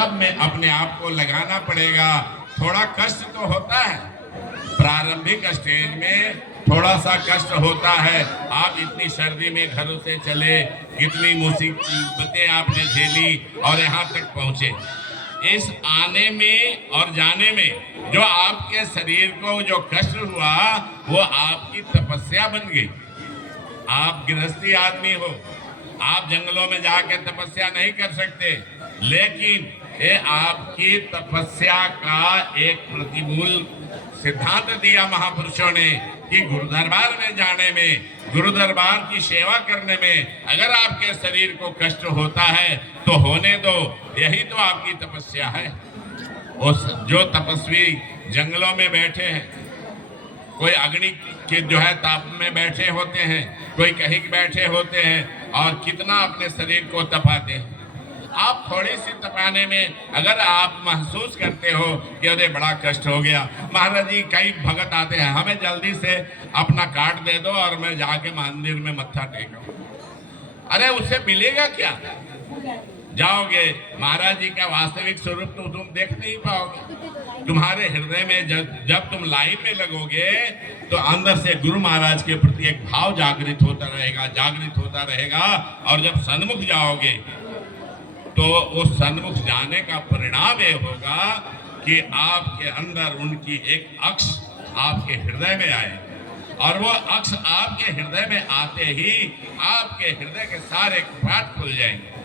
सब में अपने आप को लगाना पड़ेगा। थोड़ा कष्ट तो होता है, प्रारंभिक स्टेज में थोड़ा सा कष्ट होता है। आप इतनी सर्दी में घरों से चले, कितनी मुसीबतें आपने झेली और यहाँ तक पहुँचे। इस आने में और जाने में जो आपके शरीर को जो कष्ट हुआ वो आपकी तपस्या बन गई। आप गृहस्थी आदमी हो, आप जंगलों में जाके तपस्या नहीं कर सकते, लेकिन ये आपकी तपस्या का एक प्रतिमूल सिद्धांत दिया महापुरुषों ने कि गुरु दरबार में जाने में, गुरु दरबार की सेवा करने में अगर आपके शरीर को कष्ट होता है तो होने दो, यही तो आपकी तपस्या है। उस जो तपस्वी जंगलों में बैठे हैं, कोई अग्नि के जो है ताप में बैठे होते हैं, कोई कहीं बैठे होते हैं और कितना अपने शरीर को तपाते हैं। आप थोड़ी सी तपाने में अगर आप महसूस करते हो कि अरे बड़ा कष्ट हो गया, महाराज जी कई भगत आते हैं, हमें जल्दी से अपना कार्ड दे दो और मैं जाके मंदिर में मत्था टेकूं। अरे उससे मिलेगा क्या? जाओगे, महाराज जी का वास्तविक स्वरूप तो तुम देख नहीं पाओगे। तुम्हारे हृदय में जब तुम लाइन में लगोगे तो अंदर से गुरु महाराज के प्रति एक भाव जागृत होता रहेगा। और जब सन्मुख जाओगे तो उस सन्मुख जाने का परिणाम ये होगा कि आपके अंदर उनकी एक अक्ष आपके हृदय में आए, और वो अक्ष आपके हृदय में आते ही आपके हृदय के सारे कपाट खुल जाएंगे।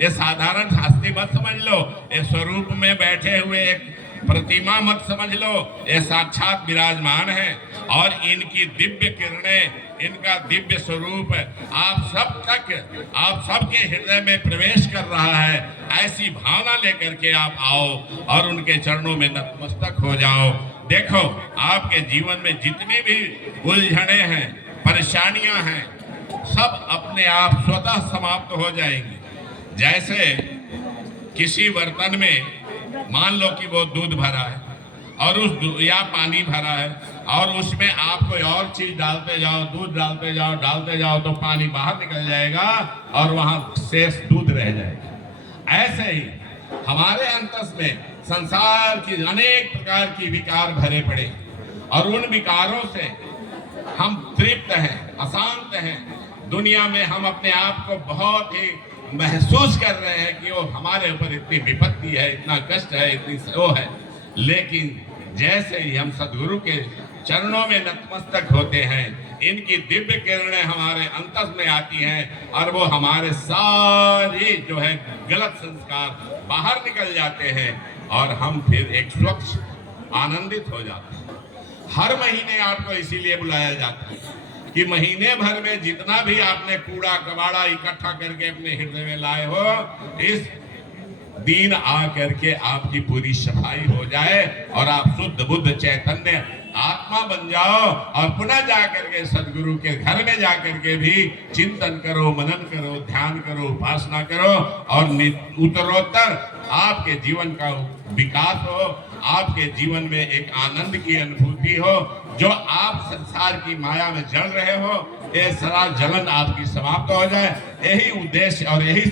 ये साधारण हस्ती मत समझ लो, ये स्वरूप में बैठे हुए एक प्रतिमा मत समझ लो, ये साक्षात विराजमान है और इनकी दिव्य किरणें, इनका दिव्य स्वरूप आप सबके हृदय में प्रवेश कर रहा है। ऐसी भावना लेकर के आप आओ और उनके चरणों में नतमस्तक हो जाओ। देखो आपके जीवन में जितनी भी उलझने हैं, परेशानियां हैं, सब अपने आप स्वतः समाप्त हो जाएंगी। जैसे किसी बर्तन में मान लो कि वो दूध भरा है और या पानी भरा है और उसमें आप कोई और चीज डालते जाओ, दूध डालते जाओ तो पानी बाहर निकल जाएगा और वहां शेष दूध रह जाएगा। ऐसे ही हमारे अंतस में संसार की अनेक प्रकार की विकार भरे पड़े और उन विकारों से हम तृप्त हैं, अशांत हैं। दुनिया में हम अपने आप को बहुत ही महसूस कर रहे हैं कि वो हमारे ऊपर इतनी विपत्ति है, इतना कष्ट है, इतनी वो है। लेकिन जैसे ही हम सदगुरु के चरणों में नतमस्तक होते हैं, इनकी दिव्य किरणें हमारे अंतस में आती हैं और वो हमारे सारे जो है गलत संस्कार बाहर निकल जाते हैं और हम फिर एक स्वच्छ आनंदित हो जाते हैं। हर महीने आपको इसीलिए बुलाया जाता है कि महीने भर में जितना भी आपने कूड़ा कबाड़ा इकट्ठा करके अपने हृदय में लाए हो, इस दिन आ करके आपकी पूरी सफाई हो जाए और आप शुद्ध बुद्ध चैतन्य आत्मा बन जाओ और पुनः जाकर के सदगुरु के घर में जाकर के भी चिंतन करो, मनन करो, ध्यान करो, उपासना करो और उत्तरोत्तर आपके जीवन का विकास हो, आपके जीवन में एक आनंद की अनुभूति हो। जो आप संसार की माया में जल रहे हो, ये सारा जलन आपकी समाप्त हो जाए। यही उद्देश्य और यही